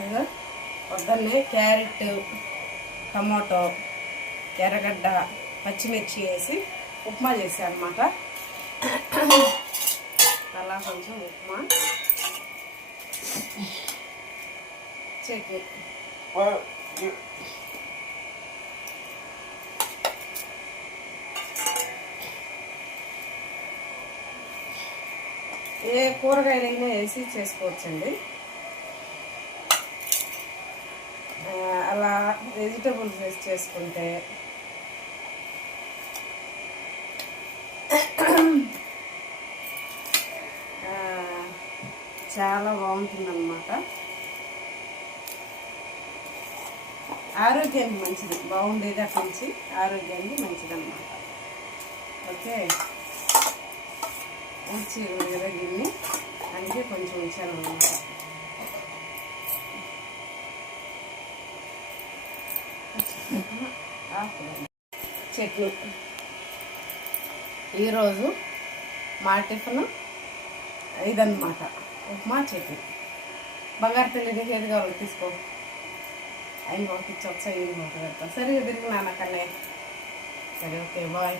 ఇదిగో పొద్దున్నే carrot tomato ఎర్రగడ్డ పచ్చిమిర్చి వేసి ఉప్మా చేశాను అనమాట అలా కొంచెం ఉప్మా చట్నీ. ఏ కూరగాయలైనా వేసి చేసుకోవచ్చండి. వెజిటబుల్ వెజిటబుల్స్ చేసుకుంటే చాలా బాగుంటుందన్నమాట. ఆరోగ్యానికి మంచిది. బాగుండేది అట్ల నుంచి ఆరోగ్యానికి మంచిది అన్నమాట ఓకే? ఉంచి ఉంది కదా గిన్నె. అందుకే కొంచెం ఉంచాను అన్నమాట చెట్లు. ఈరోజు మా టిఫిన్ ఇదన్నమాట ఉప్మా చెట్లు. బంగారు తల్లి నీకు ఏది కావాలి తీసుకో. ఆయన పంపించొచ్చా ఏం పంపిస్తా సరే తిరిగి నాన్న కన్నయ్య సరే ఓకే బాయ్.